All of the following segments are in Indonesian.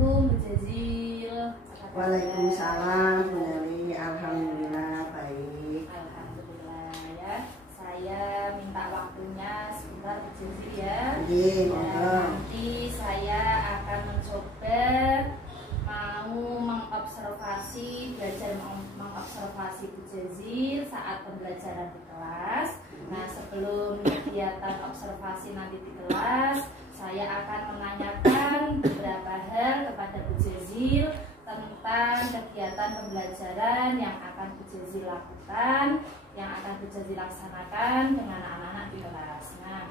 Assalamualaikum Bu Jazil. Waalaikumsalam Bu Neli. Alhamdulillah baik. Alhamdulillah ya. Saya minta waktunya sebentar Bu Jazil ya. Iya, nanti saya akan mencoba mau belajar mengobservasi Bu Jazil saat pembelajaran di kelas. Nah, sebelum kegiatan observasi nanti di kelas, saya akan menanyakan beberapa hal kepada Bu Jazil tentang kegiatan pembelajaran yang akan Bu Jazil lakukan, yang akan Bu Jazil laksanakan dengan anak-anak di kelas. Nah,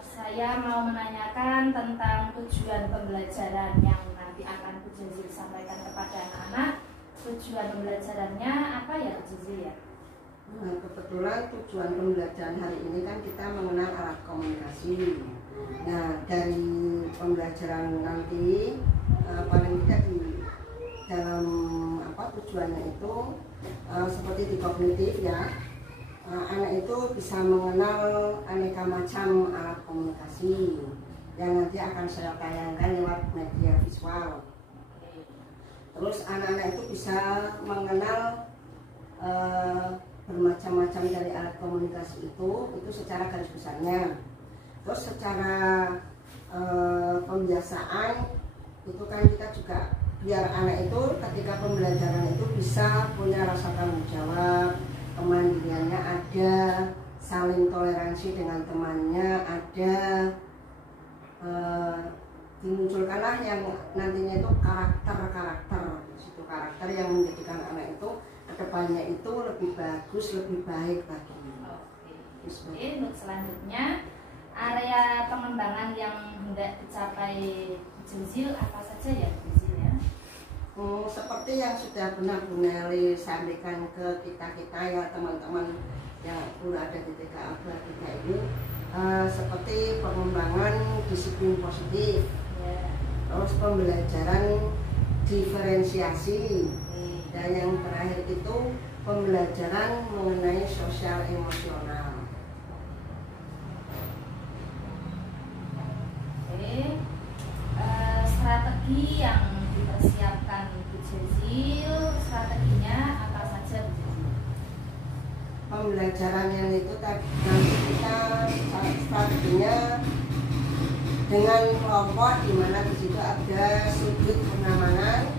saya mau menanyakan tentang tujuan pembelajaran yang nanti akan Bu Jazil sampaikan kepada anak-anak. Tujuan pembelajarannya apa ya Bu Jazil ya? Nah, kebetulan tujuan pembelajaran hari ini kan kita mengenal alat komunikasi. Nah, dari pembelajaran nanti paling tidak di dalam tujuannya itu seperti di kognitif ya, anak itu bisa mengenal aneka macam alat komunikasi yang nanti akan saya tayangkan lewat media visual. Terus anak-anak itu bisa mengenal bermacam-macam dari alat komunikasi itu secara garis besarnya. Terus secara pembiasaan itu kan kita juga biar anak itu ketika pembelajaran itu bisa punya rasa tanggung jawab, kemandiriannya ada, saling toleransi dengan temannya ada, dimunculkanlah yang nantinya itu karakter di situ, karakter yang menjadikan anak itu kedepannya itu lebih bagus, lebih baik lagi. Oke, untuk selanjutnya area pengembangan yang hendak dicapai Bu Jazil apa saja ya Bu Jazil ya? Seperti yang sudah benar Bu Neli sampaikan ke kita ya teman-teman yang udah ada di TKA ini, seperti pengembangan disiplin positif, terus pembelajaran diferensiasi, dan yang terakhir itu pembelajaran mengenai sosial emosional. Oke, strategi yang dipersiapkan Bu Jazil, strateginya apa saja Bu Jazil? Pembelajarannya itu nanti kita strateginya dengan kelompok di mana di situ ada sudut pengamanan.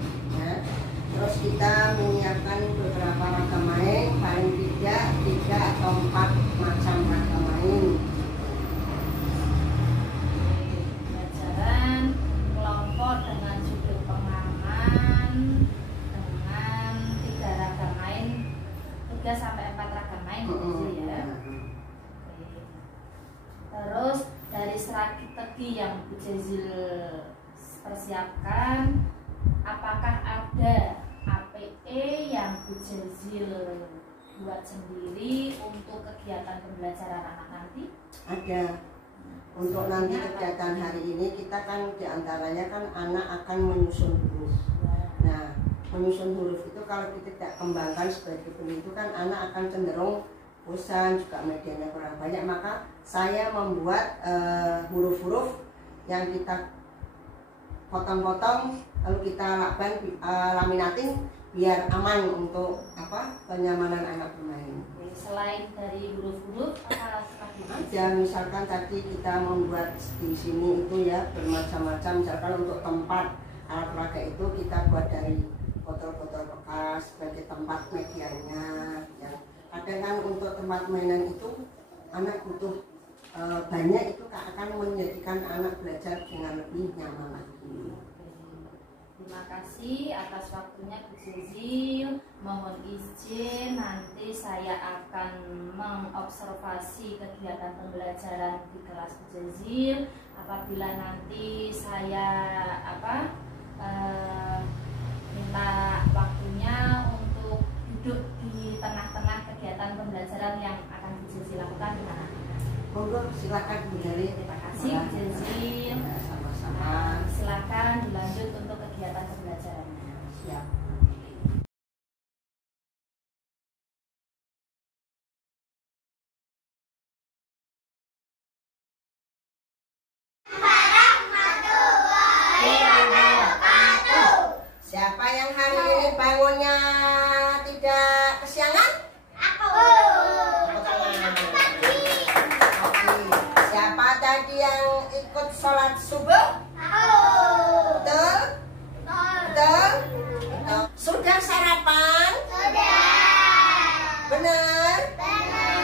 Terus kita menyiapkan beberapa ragam main, paling tidak 3 atau 4 macam ragam main. Pembelajaran kelompok dengan sudut pengaman dengan 3 ragam main, 3 sampai 4 ragam main gitu ya. Oke. Terus dari strategi yang Bu Jazil persiapkan, apakah ada APE yang Bu Jazil buat sendiri untuk kegiatan pembelajaran anak nanti? Ada. Untuk nanti kegiatan hari ini kita kan diantaranya kan anak akan menyusun huruf. Nah, menyusun huruf itu kalau kita tidak kembangkan sebagai itu kan anak akan cenderung bosan, juga medianya kurang banyak. Maka saya membuat huruf-huruf yang kita potong-potong lalu kita laminating biar aman untuk kenyamanan anak bermain. Selain dari huruf-huruf apa lagi? Ya, misalkan tadi kita membuat di sini itu ya bermacam-macam. Misalkan untuk tempat alat peraga itu kita buat dari botol-botol bekas sebagai tempat medianya. Ya. Kadang kan untuk tempat mainan itu anak butuh banyak, itu akan menjadikan anak belajar dengan lebih nyaman lagi. Terima kasih atas waktunya Bu Jazil. Mohon izin nanti saya akan mengobservasi kegiatan pembelajaran di kelas Bu Jazil. Apabila nanti saya minta waktunya untuk duduk di tengah-tengah kegiatan pembelajaran yang akan Bu Jazil lakukan di mana? Monggo silakan Bu Neli. Terima kasih Bu Jazil. Sama-sama. Silakan dilanjut untuk kegiatan pembelajarannya. Siap. ingin bangunnya tidak kesiangan? Aku. Oke. Siapa tadi yang ikut sholat subuh? Aku. Betul? Betul? Betul. Sudah sarapan? Sudah. Benar? Benar.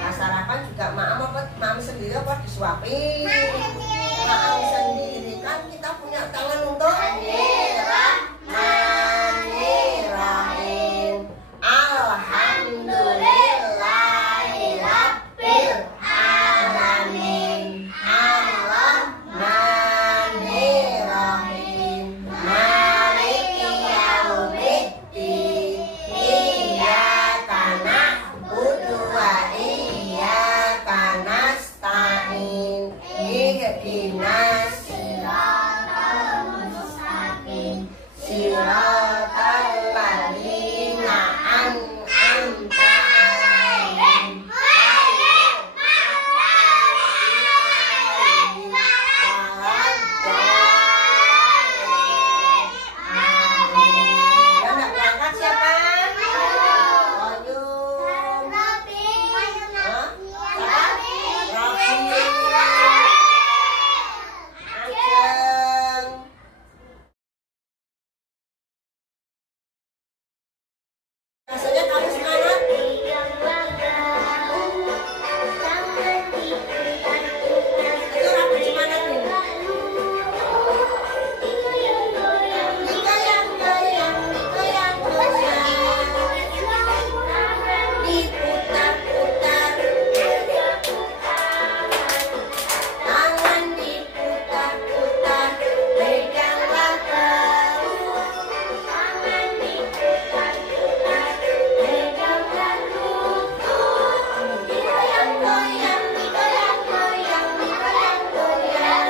Nah, sarapan juga maam sendiri apa disuapin? Sendiri. Maam sendiri kan kita punya tangan untuk Bismillahirrahmanirrahim. Alhamdulillahirabbil alamin. Arrahmanirrahim. Maliki yaumiddin. Iyyaka na'budu wa iyyaka nasta'in. Ihdinas siratal ladzina an'amta 'alaihim yang nak berangkat siapa? Oyun. Hah? Rafi. Ajeng. Rasanya kamu semangat? Itu Rafi semangat nih. Diputar-putar, tangan diputar-putar, peganglah goyang-goyang, digoyang-goyang, digoyang-goyang.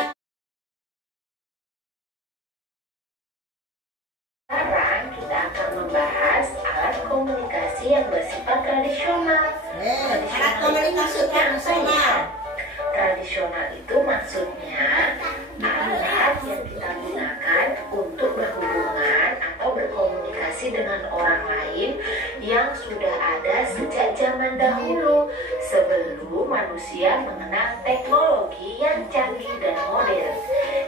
Sekarang kita akan membahas alat komunikasi yang bersifat tradisional. Alat komunikasi tradisional. Tradisional itu maksudnya alat yang kita gunakan untuk berhubungan atau berkomunikasi dengan orang lain yang sudah ada sejak zaman dahulu sebelum manusia mengenal teknologi yang canggih dan modern.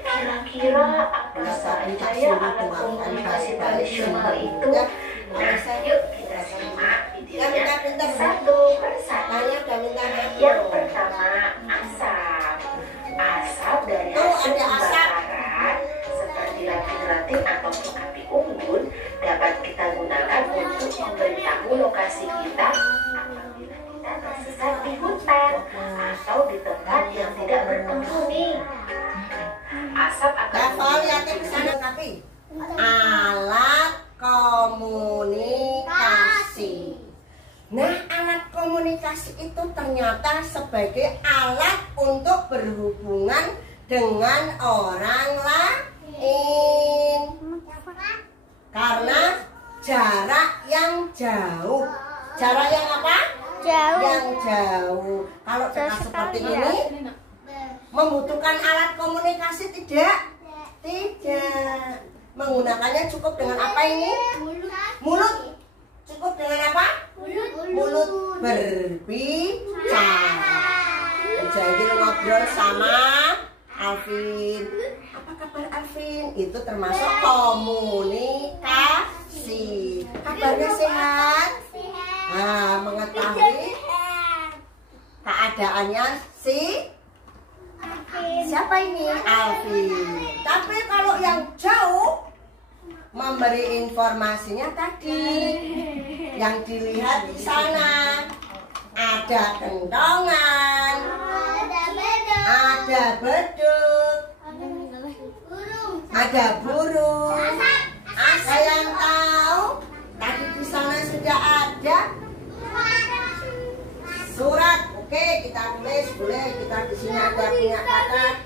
Kira-kira apa saja ya alat komunikasi tradisional itu? Nah, yuk kita simak videonya satu persatu. Yang pertama, asap. Asap dari hasil pembakaran seperti ranting-ranting ataupun api unggun dapat kita gunakan untuk memberitahu lokasi kita apabila kita tersesat di hutan atau di tempat yang tidak berpenghuni. Asap akan alat komunikasi. Nah, alat komunikasi itu ternyata sebagai alat untuk berhubungan dengan orang lain. Karena jarak yang jauh. Jarak yang apa? Jauh. Yang jauh. Kalau dekat seperti ini membutuhkan alat komunikasi tidak? Tidak. Menggunakannya cukup dengan apa ini? Mulut. Cukup dengan apa? Mulut berbicara. Jadi ngobrol sama Alvin. Apa kabar Alvin? Itu termasuk komunikasi. Kabarnya sehat? Nah, mengetahui keadaannya siapa ini? Alvin. Tapi kalau yang jauh memberi informasinya tadi yang dilihat di sana ada kentongan, ada beduk, ada burung. Ada yang tahu? Tadi di sana sudah ada surat. Oke, kita tulis boleh. Kita di sini ada punya kata.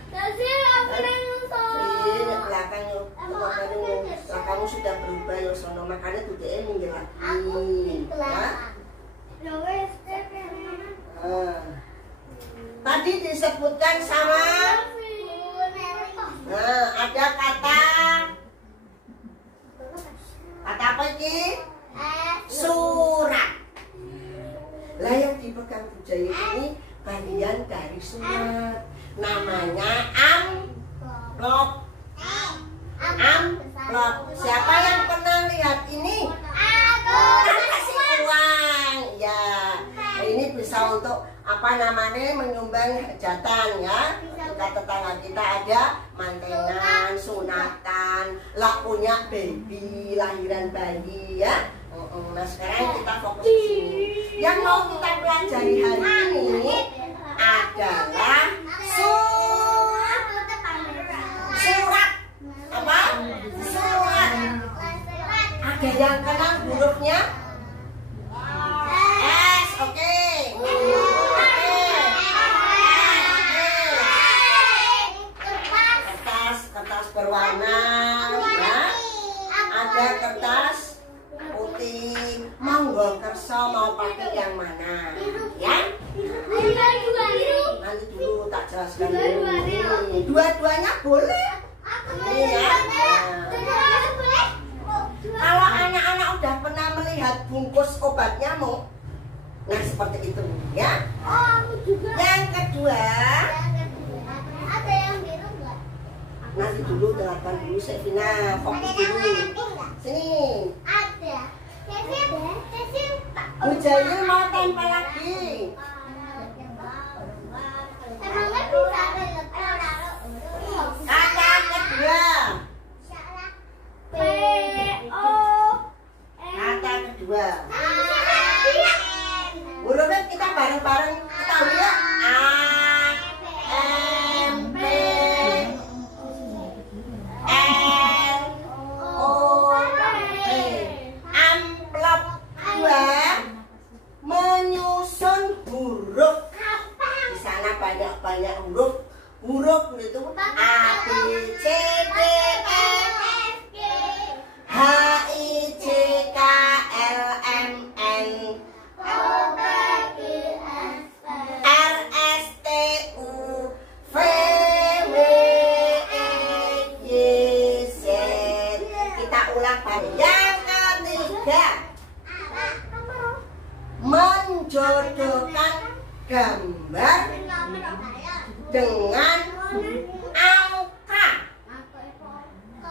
Ini belakang yuk. Setelah kamu sudah berubah yuk sono, makanya tudeknya minggir lagi. Ya. Tadi disebutkan sama. Nah, ada kata Apa iki? Surat. Lah yang dipegang Bu Jayu ini bagian dari surat. Namanya amplop. Amplop. Siapa yang pernah lihat ini? Kasih uang. Ya. Ini bisa untuk apa namanya menyumbang hajatan ya. Kita tetangga kita ada mantengan, sunatan, lakunya baby, lahiran bayi ya. Nah sekarang kita fokus di sini. Yang mau kita pelajari hari ini adalah surat. Apa? Surat. Ada yang kenal hurufnya? S, oke. Kertas berwarna, ya. Ada kertas putih. Monggo kerso mau pakai yang mana, ya? Nanti dulu tak jelaskan dulu. Dua-duanya boleh. Iya. Kalau anak-anak udah pernah melihat bungkus obat nyamuk, nah seperti itu, ya. Yang kedua, Ada yang biru nggak? nanti dulu dengarkan dulu Sevina, fokus dulu. Sini. Ada. Bu Jayu mau tempel lagi. Emangnya bisa ada Kata kedua. Kata kedua. Hurufnya kita bareng-bareng tahu ya. A, M, P, L, O, P. Amplop dua menyusun huruf. Di sana banyak-banyak huruf. Huruf itu A, B, C, D, E, H, I, J, K, L, M, N, R, S, T, U, V, W, E, Y, Z. Kita ulang balik. Yang ketiga, menjodohkan gambar dengan angka.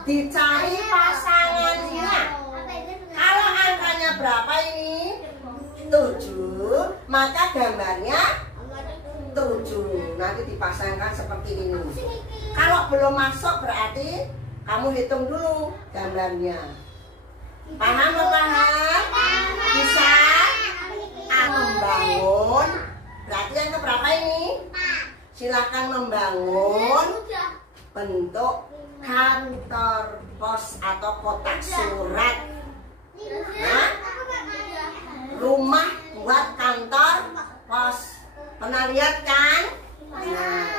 Dicari pasangannya. Kalau angkanya berapa ini? 7, maka gambarnya 7. Nanti dipasangkan seperti ini. Kalau belum masuk berarti kamu hitung dulu gambarnya. Paham paham? Bisa? Membangun. Berarti yang keberapa ini? Silakan membangun bentuk kantor pos atau kotak surat. Nah, rumah buat kantor pos. Pernah lihat kan? Nah,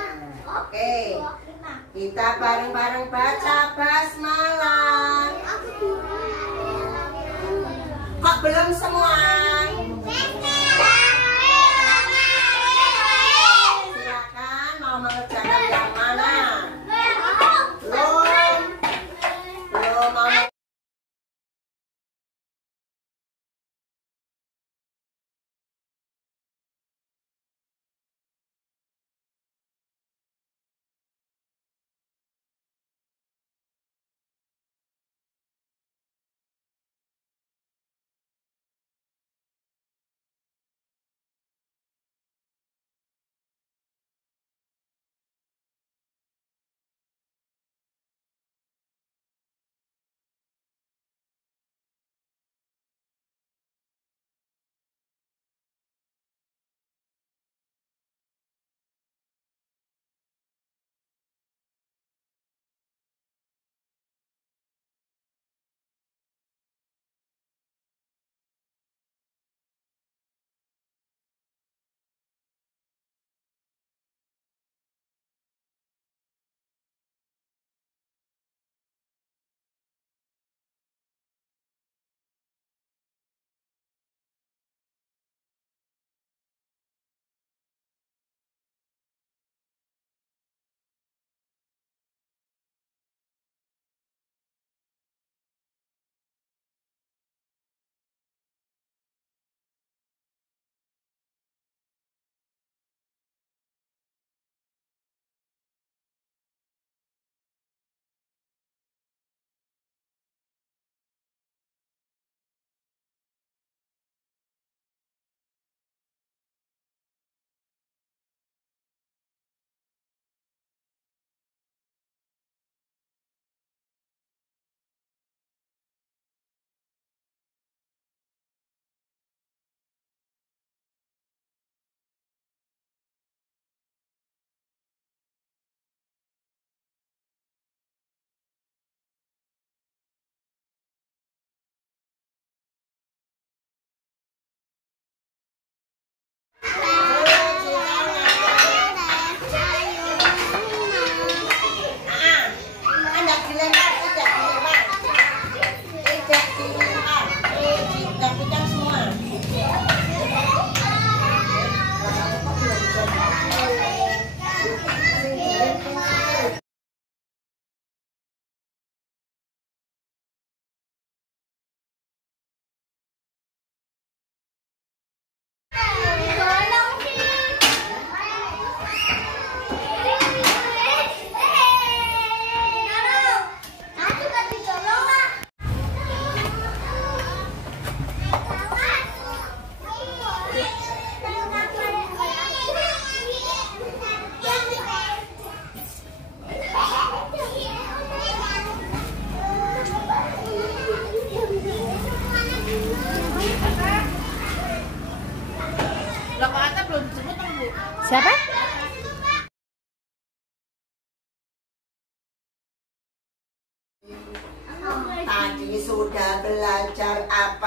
oke. Kita bareng-bareng baca basmalah. Kok belum semua?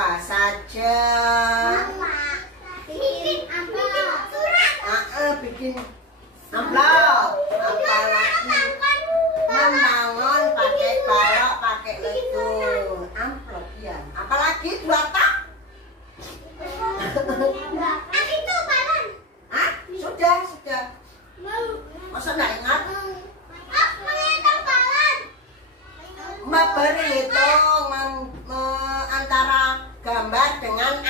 Apa saja? Bikin surat. Bikin amplop. Apalagi membangun pakai balok, pakai lego. Amplop ya. Apalagi 2 tak? Itu balon. Hah? Sudah. Masa nggak ingat? Menghitung balon. Berhitung antara gambar dengan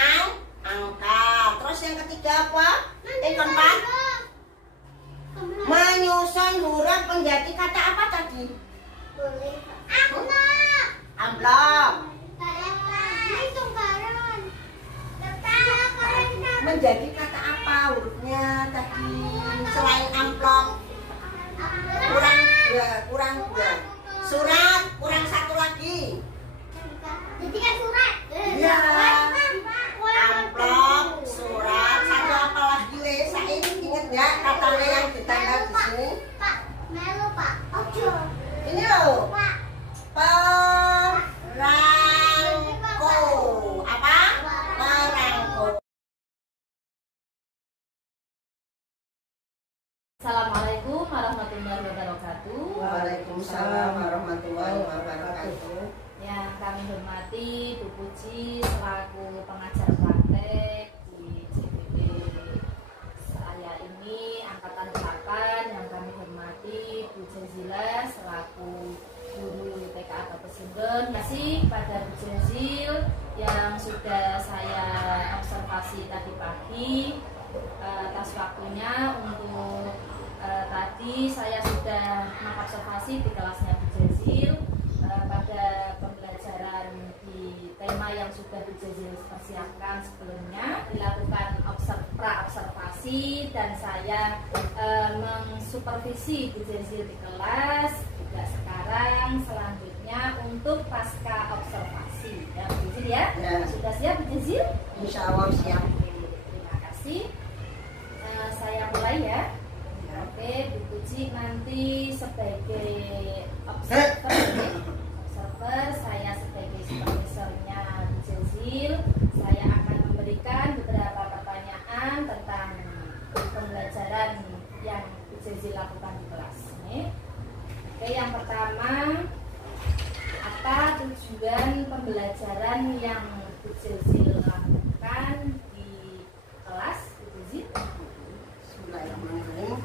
angka. Terus yang ketiga apa? Keempat, menyusun huruf menjadi kata apa tadi? Amplop. Menghitung balon. Menjadi kata apa hurufnya tadi? Selain amplop, kurang dua. Surat, kurang 1 lagi. Jadi kan surat. Iya. Amplop, surat, 1 apa lagi le? Saya ingat ya katanya yang ditambah di sini. Pak, melu Pak. Ojo. Ini loh. Pak. Perangko. Apa? Perangko. Assalamualaikum warahmatullahi wabarakatuh. Waalaikumsalam warahmatullahi wabarakatuh. Yang kami hormati Bu Puji selaku pengajar praktek di CPD saya ini angkatan 8. Yang kami hormati Bu Jazila selaku guru TK atau Pesindon. Kasih pada Bu Jazil yang sudah saya observasi tadi pagi atas waktunya untuk tadi saya sudah mengobservasi di kelasnya Bu Jazil pada pembelajaran di tema yang sudah Bu Jazil persiapkan sebelumnya, dilakukan pra-observasi dan saya mensupervisi Bu Jazil di kelas. Juga sekarang selanjutnya untuk pasca observasi ya Bu Jazil ya. Sudah siap Bu Jazil? Insya Allah siap. Terima kasih. Saya mulai ya. Oke, Bu Puji nanti sebagai observer, saya sebagai supervisornya Bu Jazil. Saya akan memberikan beberapa pertanyaan tentang pembelajaran yang Bu Jazil lakukan di kelas ini. Oke, yang pertama, apa tujuan pembelajaran yang Bu Jazil lakukan di kelas Bu Jazil? Bismillahirrahmanirrahim.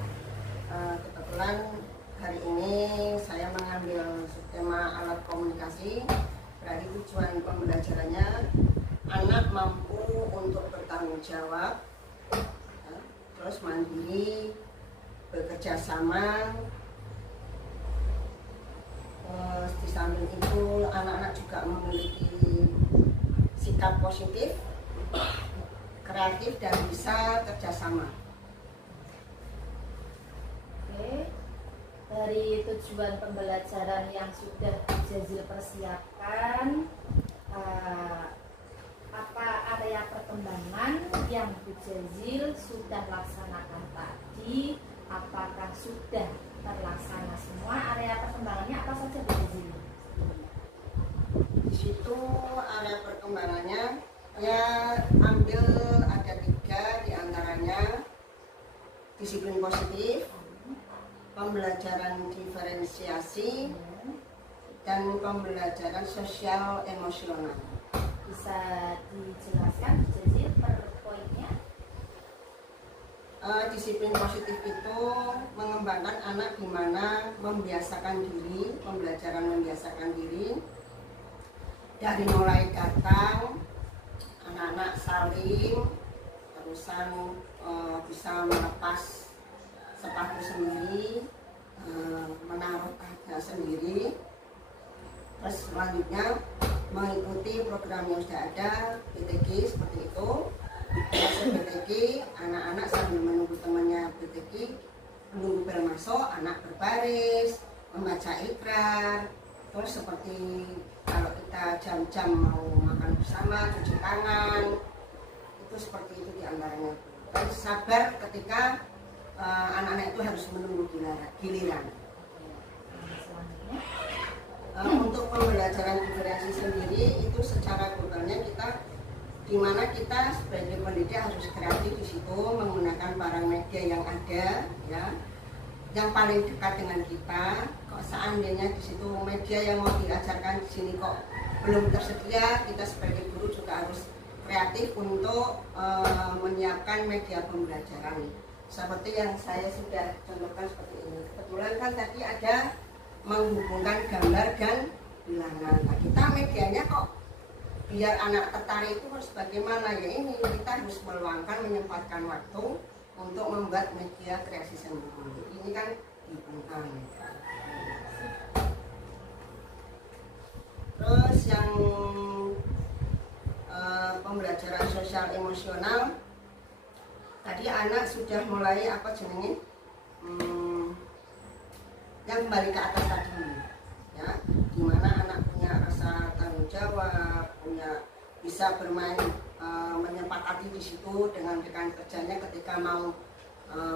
Kebetulan hari ini saya mengambil tema alat komunikasi. Berarti tujuan pembelajarannya anak mampu untuk bertanggung jawab, terus mandiri, bekerja sama. Di samping itu anak-anak juga memiliki sikap positif, kreatif dan bisa kerjasama. Oke, dari tujuan pembelajaran yang sudah Bu Jazil persiapkan, apa area perkembangan yang Bu Jazil sudah laksanakan tadi? Apakah sudah terlaksana semua? Area perkembangannya apa saja Bu Jazil? Di situ area perkembangannya ya ambil ada 3 diantaranya disiplin positif, pembelajaran diferensiasi, dan pembelajaran sosial emosional. Bisa dijelaskan Bu Jazil per poinnya? Disiplin positif itu mengembangkan anak gimana membiasakan diri, pembelajaran membiasakan diri dari mulai datang, anak-anak saling, terusan bisa melepas sepatu sendiri, menaruh kaca sendiri. Terus selanjutnya mengikuti program yang sudah ada, BTG seperti itu. BTG, anak-anak sambil menunggu temannya BTG, menunggu bel masuk, anak berbaris, membaca ikrar. Terus seperti kalau kita jam-jam mau makan bersama, cuci tangan, itu seperti itu diantaranya. Terus sabar ketika anak-anak itu harus menunggu giliran. Untuk pembelajaran diferensi sendiri itu secara globalnya kita dimana kita sebagai pendidik harus kreatif di situ menggunakan barang media yang ada, ya, yang paling dekat dengan kita. Kok seandainya di situ media yang mau diajarkan di sini kok belum tersedia, kita sebagai guru juga harus kreatif untuk menyiapkan media pembelajaran. Seperti yang saya sudah contohkan seperti ini. Kebetulan kan tadi ada menghubungkan gambar dan bilangan. Nah, kita medianya kok biar anak tertarik itu harus bagaimana, ya ini kita harus meluangkan, menyempatkan waktu untuk membuat media kreasi sendiri. Ini kan dihubungkan. Terus yang pembelajaran sosial emosional, tadi anak sudah mulai apa jenenge, yang kembali ke atas tadi, ya, dimana anak punya rasa tanggung jawab, punya bisa bermain, menyepakati di situ dengan rekan kerjanya ketika mau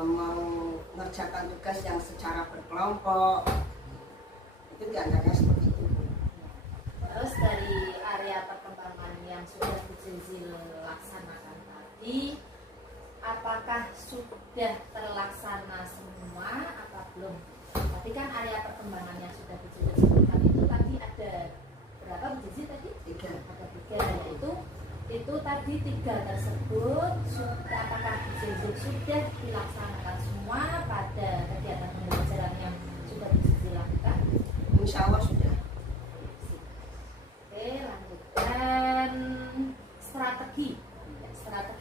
mengerjakan tugas yang secara berkelompok. Itu diantaranya seperti itu. Terus dari area perkembangan yang sudah Bu Jazil laksanakan tadi, apakah sudah terlaksana semua atau belum? Tadi kan area perkembangan yang sudah Bu Jazil sebutkan itu tadi ada berapa Bu Jazil tadi? 3. Ada 3. Itu tadi 3 tersebut sudah, apakah Bu Jazil sudah dilaksanakan semua pada kegiatan pembelajaran yang sudah Bu Jazil lakukan? Insya Allah sudah. Oke, lanjutkan strategi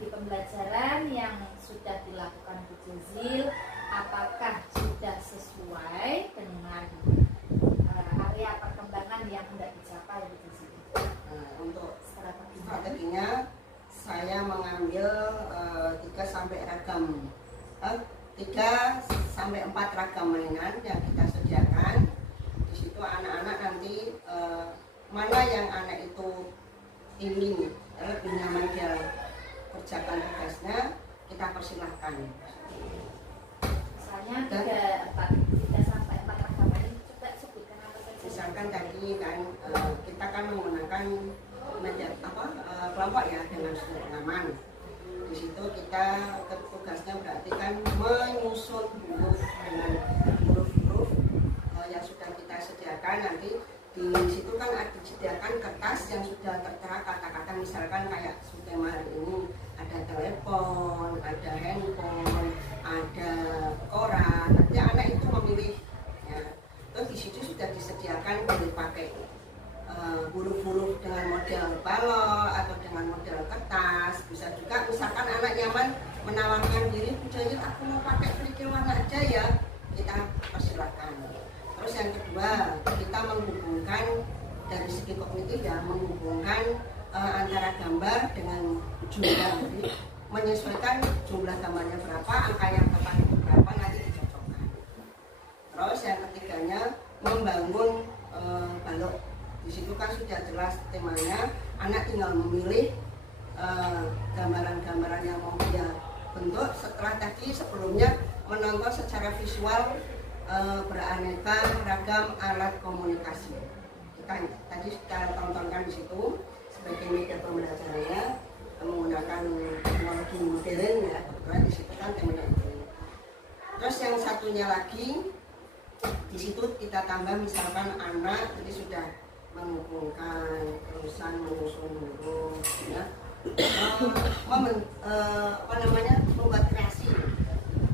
pembelajaran yang sudah dilakukan Bu Jazil, apakah sudah sesuai dengan area perkembangan yang hendak dicapai Bu Jazil? Untuk strateginya saya mengambil 3 sampai 4 ragam mainan yang kita sediakan. Di situ anak-anak nanti mana yang anak itu ingin lebih nyaman dia kerjakan tugasnya, kita persilahkan. Misalnya 3 sampai 4 ragam ini, coba sebutkan apa saja. Misalkan tadi kan kita kan menggunakan media kelompok ya dengan sudut pengaman. Di situ kita tugasnya berarti kan menyusun huruf dengan huruf-huruf yang sudah kita sediakan. Nanti di situ kan ada disediakan kertas yang sudah tertera kata-kata, misalkan kayak tema hari ini ada telepon, ada handphone, ada koran. Nanti anak itu memilih, ya. Terus di situ sudah disediakan boleh pakai huruf-huruf dengan model balok atau dengan model kertas. Bisa juga misalkan anak nyaman menawarkan diri, Bu Jazil aku mau pakai kerikil warna aja ya, kita persilakan. Terus yang kedua, kita menghubungkan dari segi kognitif ya, menghubungkan antara gambar dengan jumlah. Jadi menyesuaikan jumlah gambarnya berapa, angka yang tepat itu berapa, nanti dicocokkan. Terus yang ketiganya membangun balok. Di situ kan sudah jelas temanya, anak tinggal memilih gambaran-gambaran yang mau dia bentuk setelah tadi sebelumnya menonton secara visual beraneka ragam alat komunikasi. Kita tadi sudah tontonkan di situ sebagai media pembelajarannya menggunakan teknologi modern ya, kebetulan di situ kan temanya itu. Terus yang satunya lagi di situ kita tambah misalkan anak jadi sudah menghubungkan urusan menyusun huruf ya, membuat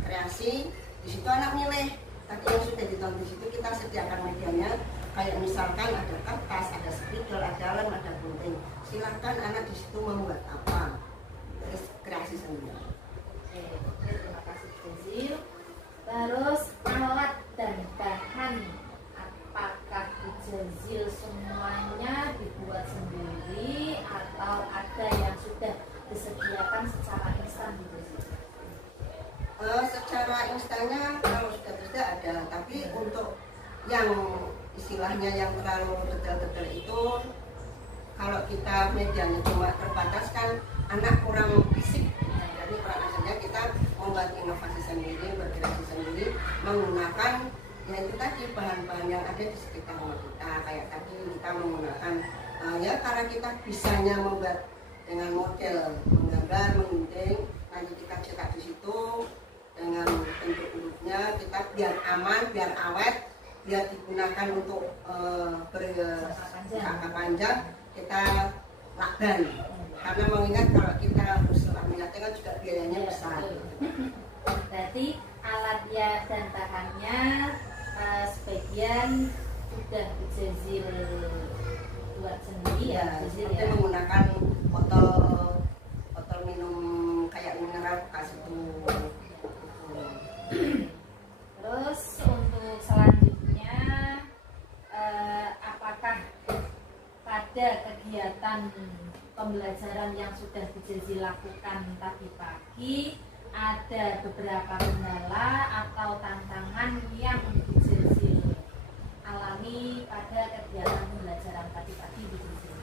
kreasi di situ anak milih. Tadi yang sudah ditonton di situ kita sediakan medianya, kayak misalkan ada kertas, ada spidol, ada lem, ada gunting. Silakan anak di situ membuat apa, kreasi sendiri. Oke, terima kasih Bu Jazil. Terus alat dan bahan, apakah Bu Jazil semuanya dibuat sendiri atau ada yang sudah disediakan secara instan Bu Jazil? Secara instannya kalau sudah tidak ada, tapi untuk yang istilahnya yang terlalu detail-detail itu, kalau kita medianya cuma terbatas kan anak kurang fisik, jadi saja kita membuat inovasi sendiri, berkreasi sendiri, menggunakan ya itu tadi bahan-bahan yang ada di sekitar rumah kita. Kayak tadi kita menggunakan ya karena kita bisanya membuat dengan model menggambar, menggunting, nanti kita cetak di situ dengan bentuk hurufnya, kita biar aman, biar awet, biar digunakan untuk berjangka panjang, kita lakban. Karena mengingat kalau kita harus laminatnya kan juga biayanya besar. Berarti alatnya dan bahannya sebagian sudah Jazil buat sendiri ya, seperti menggunakan botol minum kayak mineral bekas itu. Terus untuk selanjutnya apakah pada kegiatan pembelajaran yang sudah Jazil lakukan tadi pagi ada beberapa kendala atau tantangan yang Jazil alami pada kegiatan pembelajaran tadi pagi Bu Jazil?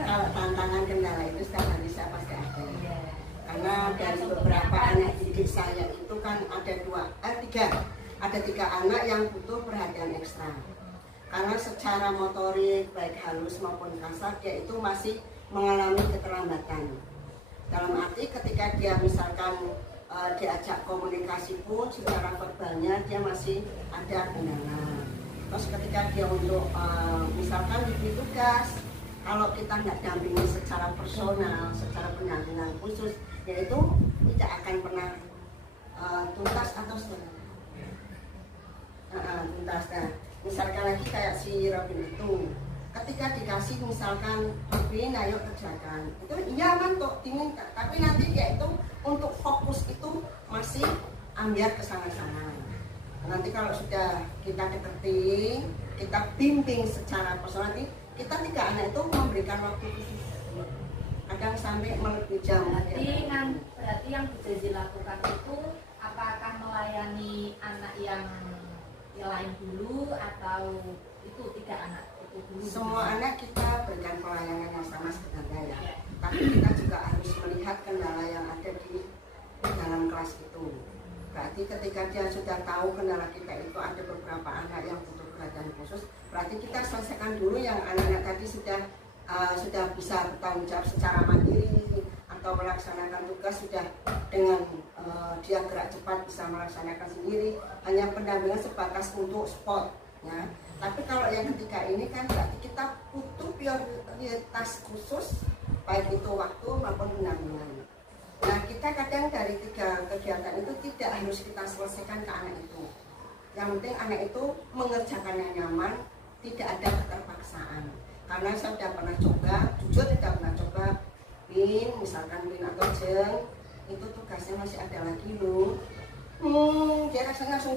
Kalau tantangan kendala itu setiap hari saya pasti ada. Karena dari beberapa anak didik saya itu kan ada tiga anak yang butuh perhatian ekstra. Karena secara motorik baik halus maupun kasar dia itu masih mengalami keterlambatan. Dalam arti ketika dia misalkan diajak komunikasi pun secara verbalnya dia masih ada kendala. Terus ketika dia untuk misalkan diberi tugas, kalau kita nggak dampingi secara personal, secara pendampingan khusus, yaitu tidak akan pernah tuntas atau tuntas. Nah, misalkan lagi kayak si Robin itu, ketika dikasih misalkan Robin ayo kerjakan, itu iya kan kok dingin, tapi nanti dia itu untuk fokus itu masih ambil ke sana-sana. Nanti kalau sudah kita deketi, kita bimbing secara personal, kita tiga anak itu memberikan waktu khusus, kadang sampai melebihi jam. Berarti yang Jazil lakukan itu apakah melayani anak yang lain dulu atau itu tiga anak itu dulu? Semua anak kita berikan pelayanan yang sama sebenarnya ya. Tapi kita juga harus melihat kendala yang ada di dalam kelas itu. Berarti ketika dia sudah tahu kendala kita itu ada beberapa anak yang butuh perhatian khusus, berarti kita selesaikan dulu yang anak-anak tadi sudah bisa bertanggung jawab secara mandiri atau melaksanakan tugas sudah dengan dia gerak cepat bisa melaksanakan sendiri, hanya pendampingan sebatas untuk spot ya. Tapi kalau yang ketiga ini kan berarti kita butuh prioritas khusus baik itu waktu maupun pendampingan. Nah kita kadang dari tiga kegiatan itu tidak harus kita selesaikan ke anak itu. Yang penting anak itu mengerjakannya nyaman, tidak ada keterpaksaan. Karena saya sudah pernah coba, jujur tidak pernah coba misalkan Win atau Jeng, itu tugasnya masih ada lagi loh. Dia rasanya langsung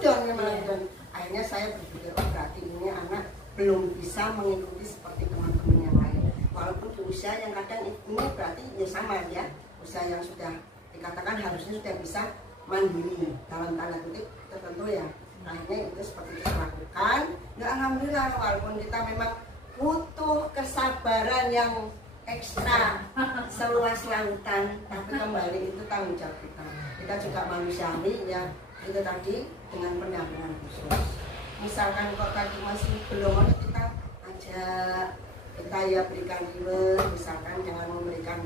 down memang down. Akhirnya saya berpikir, oh berarti ini anak belum bisa mengikuti seperti teman-teman yang lain. Walaupun di usia yang kadang ini berarti ya sama ya, usia yang sudah dikatakan harusnya sudah bisa mandiri dalam tanda kutip tertentu ya. Akhirnya itu seperti kita lakukan. Nah alhamdulillah walaupun kita memang butuh kesabaran yang ekstra seluas lautan, tapi kembali itu tanggung jawab kita. Kita juga manusiawi ya, itu tadi dengan pendampingan khusus. Misalkan kok tadi masih belum, kita ajak, kita ya berikan reward, misalkan jangan memberikan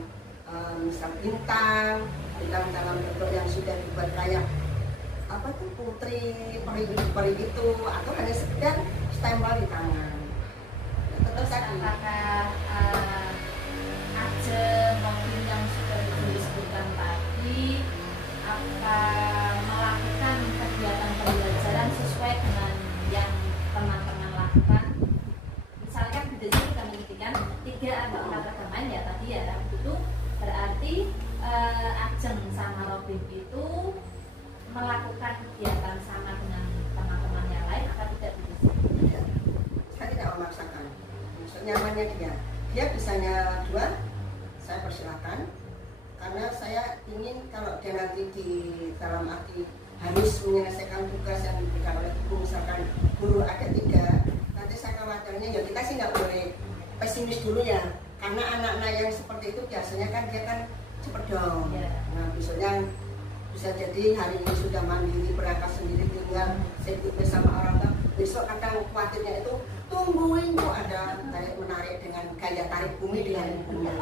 misal bintang dalam bentuk yang sudah dibuat kayak apa tuh putri, peri itu, atau hanya sekedar stempel di tangan. Terus apakah mobil yang sudah disebutkan tadi akan melakukan kegiatan pembelajaran sesuai dengan yang teman-teman lakukan? Misalkan di sini kita menyebutkan 3 atau 4 rekaman ya tadi ya, itu berarti Ajeng sama Robin itu melakukan kegiatan sama dengan teman-teman yang lain atau tidak begitu? Tidak. Saya tidak memaksakan. Nyamannya dia bisanya 2, saya persilakan. Karena saya ingin kalau dia nanti di dalam arti harus menyelesaikan tugas yang diberikan oleh guru, misalkan guru ada 3, nanti saya khawatirnya ya kita sih nggak boleh pesimis dulu ya. Karena anak-anak yang seperti itu biasanya kan dia kan cepet dong. Nah besoknya bisa jadi hari ini sudah mandiri berangkat sendiri tinggal sibuk bersama orang tua, besok kadang khawatirnya itu tungguin tuh ada tarik menarik dengan gaya tarik bumi dengan ibunya.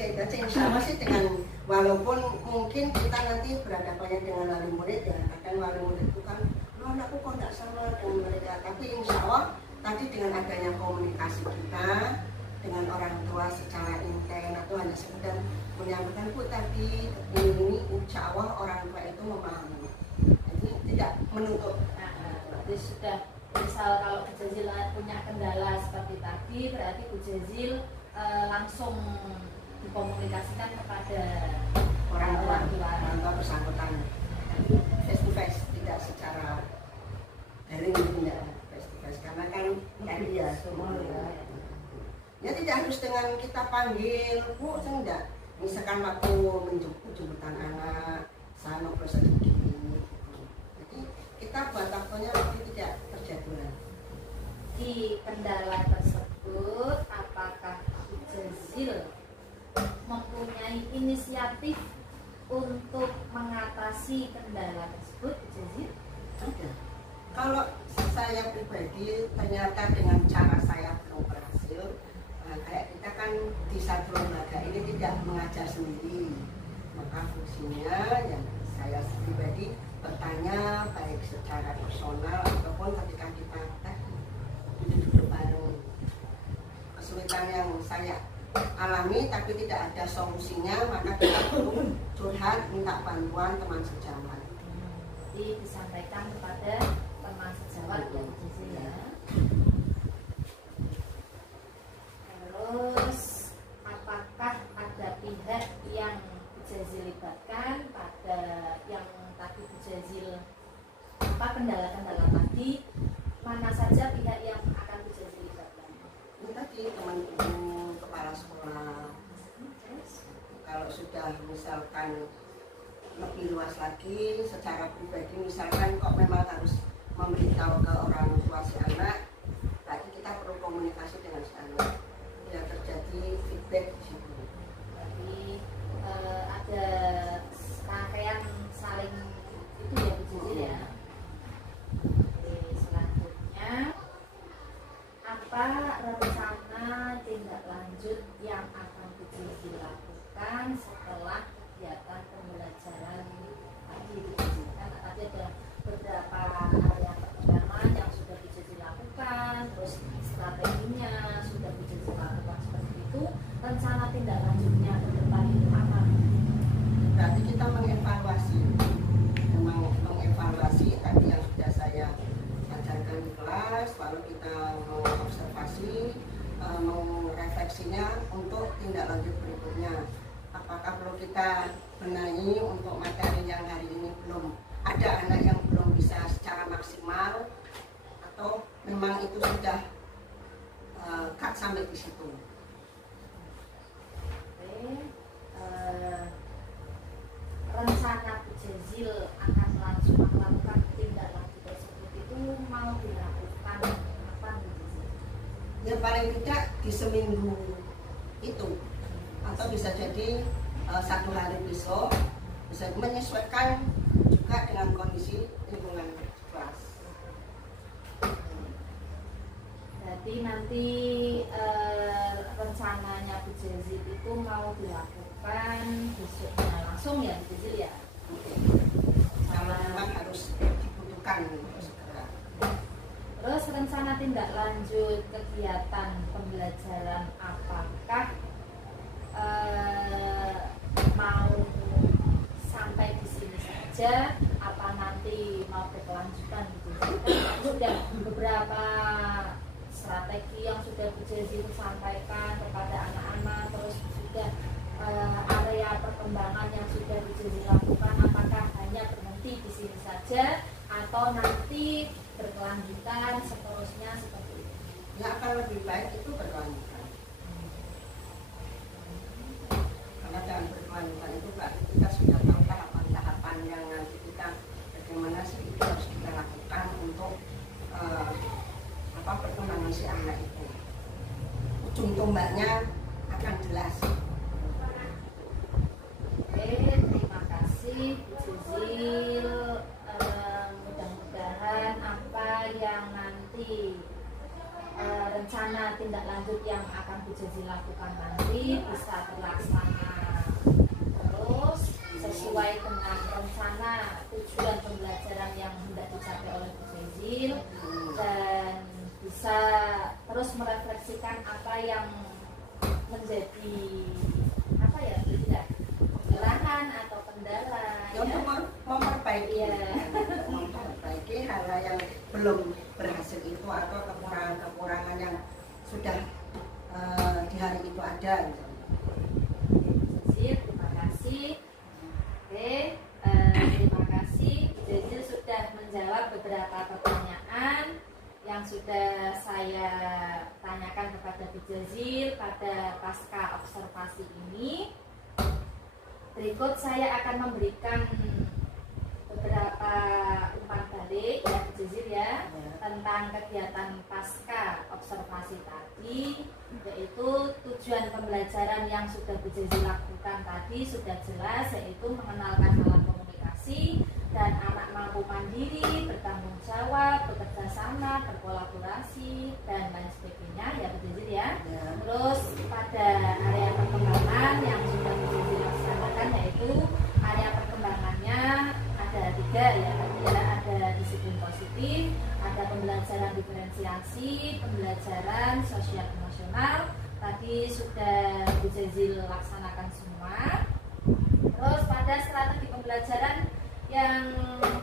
Ya itu aja, insya Allah sih dengan walaupun mungkin kita nanti berhadapannya dengan wali murid ya, kadang wali murid itu kan anakku kok nggak sama dengan mereka, tapi insya Allah tadi dengan adanya komunikasi kita dengan orang tua secara intens atau hanya sekedar menyampaikan bu tadi ini insya Allah orang tua itu memahami, jadi tidak menutup. Berarti sudah misal kalau Bu Jazil punya kendala seperti tadi, berarti Bu Jazil langsung dikomunikasikan kepada orang tua bersangkutan face to face, tidak secara daring, tidak face to face karena kan tadi ya semua ya tidak harus dengan kita panggil bu, enggak. Misalkan waktu menjemputan anak saya ngobrol sedikit, jadi kita buat waktunya tapi tidak terjadwal. Di kendala tersebut apakah Bu Jazil mempunyai inisiatif untuk mengatasi kendala tersebut, Bu Jazil? Ada. Kalau saya pribadi ternyata dengan cara saya belum berhasil, kayak kita kan di satu lembaga ini tidak mengajar sendiri, maka fungsinya yang saya pribadi bertanya baik secara personal ataupun ketika kita duduk bareng. Kesulitan yang saya alami tapi tidak ada solusinya, maka kita perlu curhat minta bantuan teman sejawat. Jadi disampaikan kepada teman sejawat ya Bu Jazil ya. Terus apakah ada pihak yang Bu Jazil libatkan pada yang tadi Bu Jazil kendala-kendala tadi, mana saja pihak yang akan Bu Jazil libatkan? Ini tadi teman-teman kepala sekolah. Kalau sudah misalkan lebih luas lagi secara pribadi, misalkan kok memang harus memberitahu ke orang tua si anak, berarti kita perlu komunikasi dengan si anak biar terjadi feedback di situ. Jadi ada rangkaian saling itu ya Bu Jazil ya. Oke, selanjutnya apa rencana tindak lanjut yang akan Bu Jazil lakukan setelah kegiatan pembelajaran tadi Bu Jazil? Kan tadi ada beberapa area perkembangan yang sudah Bu Jazil lakukan, terus strateginya sudah Bu Jazil lakukan seperti itu. Rencana tindak lanjutnya ke depan itu apa? Berarti kita mengevaluasi tadi yang sudah saya ajarkan di kelas, lalu kita mengobservasi, merefleksinya untuk tindak lanjut berikutnya. Apakah perlu kita benahi untuk materi yang hari ini belum ada anak yang belum bisa secara maksimal, atau memang itu sudah cut sampai di situ. Rencana Bu Jazil akan langsung melakukan tindak lanjut tersebut itu mau dilakukan kapan Bu Jazil? Ya paling tidak di seminggu itu, atau bisa jadi 1 hari besok, bisa menyesuaikan juga dengan kondisi lingkungan kelas. Berarti nanti rencananya Bu Jazil itu mau dilakukan besoknya langsung ya Bu Jazil ya? Kalau memang harus dibutuhkan segera. Terus rencana tindak lanjut kegiatan pembelajaran apakah mau sampai di sini saja, apa nanti mau berkelanjutan gitu? Sudah beberapa strategi yang sudah Bu Jazil sampaikan kepada anak-anak, terus juga area perkembangan yang sudah Bu Jazil lakukan, apakah hanya berhenti di sini saja atau nanti berkelanjutan seterusnya seperti itu? Ya akan lebih baik itu berkelanjutan. Karena dengan berkelanjutan itu berarti kita sudah tahu tahapan-tahapan yang nanti kita bagaimana sih itu harus kita lakukan untuk perkembangan si anak itu. Ujung tombaknya akan jelas. Oke, terima kasih Bu Jazil. Mudah-mudahan apa yang nanti rencana tindak lanjut yang akan Bu Jazil lakukan nanti bisa terlaksana terus sesuai dengan rencana tujuan pembelajaran yang hendak dicapai oleh Bu Jazil, dan bisa terus merefleksikan apa yang menjadi apa ya, tidak kekurangan atau kendala ya, untuk memperbaiki ya. memperbaiki hal-hal yang belum berhasil itu atau kekurangan-kekurangan yang sudah di hari itu ada gitu. Terima kasih. Oke, terima kasih. Bu Jazil sudah menjawab beberapa pertanyaan yang sudah saya tanyakan kepada Bu Jazil pada pasca observasi ini. Berikut saya akan memberikan beberapa umpan balik ya Bu Jazil ya, tentang kegiatan pasca observasi tadi, yaitu tujuan pembelajaran yang sudah Bu Jazil lakukan tadi sudah jelas, yaitu mengenalkan alat komunikasi dan anak mampu mandiri, bertanggung jawab, bekerja sama, berkolaborasi dan lain sebagainya ya Bu Jazil ya. Terus pada area perkembangan yang sudah Bu Jazil laksanakan, yaitu area perkembangannya ada 3 ya, ada disiplin positif, ada pembelajaran diferensiasi, pembelajaran sosial emosional. Tadi sudah Bu Jazil laksanakan semua. Terus pada strategi pembelajaran yang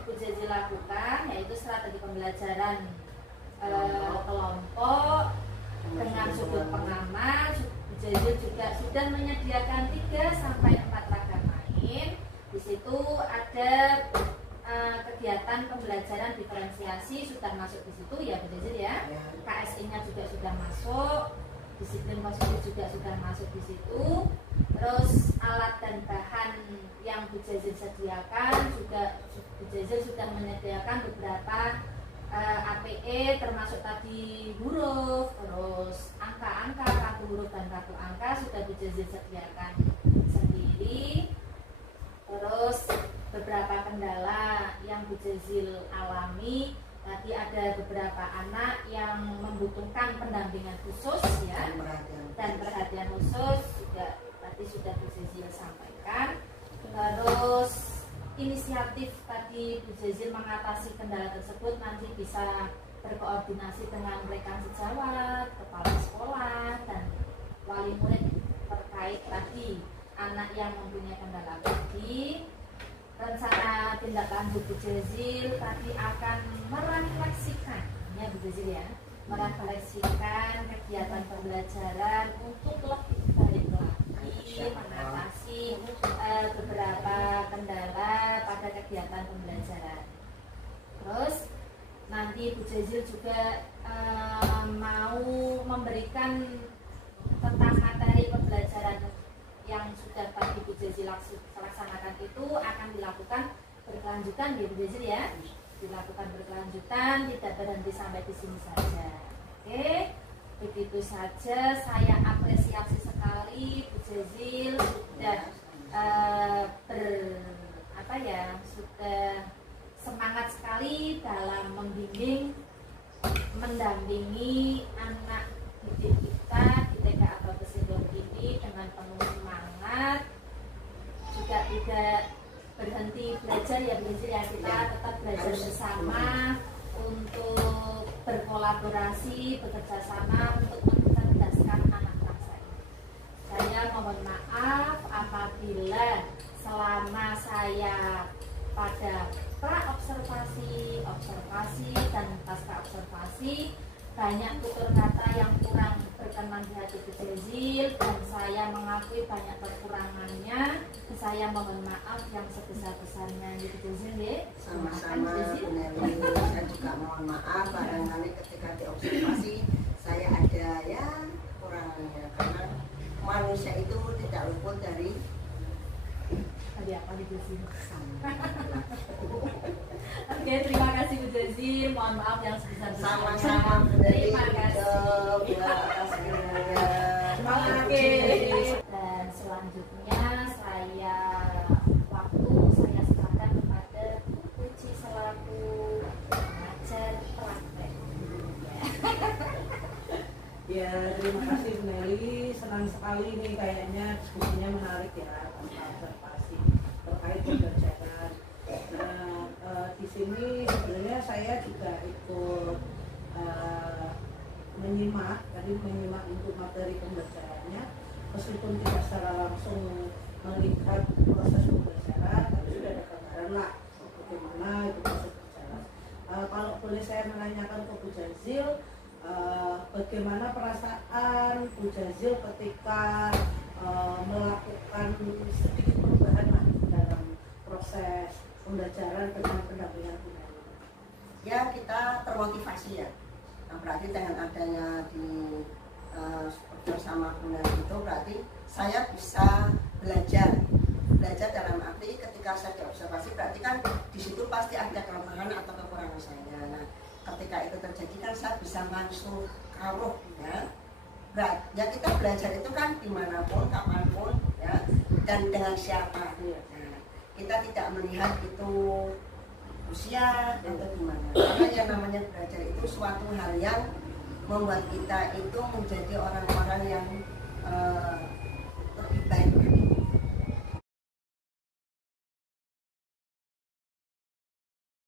Bu Jazil lakukan, yaitu strategi pembelajaran kelompok dengan sudut pengaman. Bu Jazil juga sudah menyediakan 3 sampai 4 ragam main. Di situ ada kegiatan pembelajaran diferensiasi sudah masuk di situ ya Bu Jazil ya. KSI-nya juga sudah masuk, disiplin positif juga sudah masuk di situ. Terus alat dan bahan yang Bu Jazil sediakan juga, Bu Jazil sudah menyediakan beberapa APE, termasuk tadi huruf, terus angka-angka, kartu huruf dan kartu angka sudah Bu Jazil sediakan sendiri. Terus beberapa kendala yang Bu Jazil alami, tadi ada beberapa anak yang membutuhkan pendampingan khusus ya, dan perhatian khusus juga tadi sudah Bu Jazil sampaikan. Terus inisiatif tadi Bu Jazil mengatasi kendala tersebut nanti bisa berkoordinasi dengan rekan sejawat, kepala sekolah dan wali murid terkait tadi anak yang mempunyai kendala tadi. Rencana tindak lanjut Bu Jazil tadi akan merefleksikan ya Bu Jazil ya, merefleksikan kegiatan pembelajaran untuk lebih baik lagi mengatasi beberapa kendala pada kegiatan pembelajaran. Terus nanti Bu Jazil juga mau memberikan tentang materi pembelajaran yang sudah tadi Bu Jazil laksanakan itu akan dilakukan berkelanjutan ya Bu Jazil ya, dilakukan berkelanjutan, tidak berhenti sampai di sini saja. Oke, begitu saja. Saya apresiasi sekali Bu Jazil sudah sudah semangat sekali dalam membimbing, mendampingi anak didik kita di TK atau Kesindor ini dengan penuh semangat, juga tidak berhenti belajar ya Bu Jazil ya, kita tetap belajar bersama untuk berkolaborasi, bekerja sama untuk mencerdaskan anak bangsa ini. Saya mohon maaf apabila selama saya pada pra-observasi, observasi, dan pasca observasi banyak tutur kata yang kurang berkenan di hati Bu Jazil, dan saya mengakui banyak kekurangannya. Saya mohon maaf yang sebesar-besarnya Bu Jazil ya. Sama-sama Bu Nelly, saya juga mohon maaf barangkali ketika diobservasi saya ada ya kekurangannya, karena manusia itu tidak luput dari apa Bu Jazil. Oke, terima kasih Bu Jazil, mohon maaf yang sebesar-besarnya. Sama-sama Bu Nelly. Terima kasih. Oke, dan selanjutnya saya serahkan kepada Bu Puji selaku pengajar praktek. kali ini kayaknya diskusinya menarik ya tentang observasi terkait pembelajaran. Nah, di sini sebenarnya saya juga ikut menyimak untuk materi pembelajarannya, meskipun tidak secara langsung melihat proses pembelajaran, tapi sudah ada gambaran lah bagaimana itu proses berjalan. Kalau boleh saya menanyakan ke Bu Jazil, bagaimana perasaan Bu Jazil ketika melakukan sedikit perubahan lah dalam proses pembelajaran dengan pendampingan Bu Nani? Ya, kita termotivasi ya. Nah, berarti dengan adanya di bersama Bu Nani itu berarti saya bisa belajar dalam arti ketika saya diobservasi berarti kan di situ pasti ada kelemahan atau kekurangan saya. Nah, ketika itu terjadi kan saya bisa langsung kawruh ya. Ya kita belajar itu kan dimanapun, kapanpun ya, dan dengan siapa. Nah, kita tidak melihat itu usia atau gimana. Karena yang namanya belajar itu suatu hal yang membuat kita itu menjadi orang-orang yang lebih baik.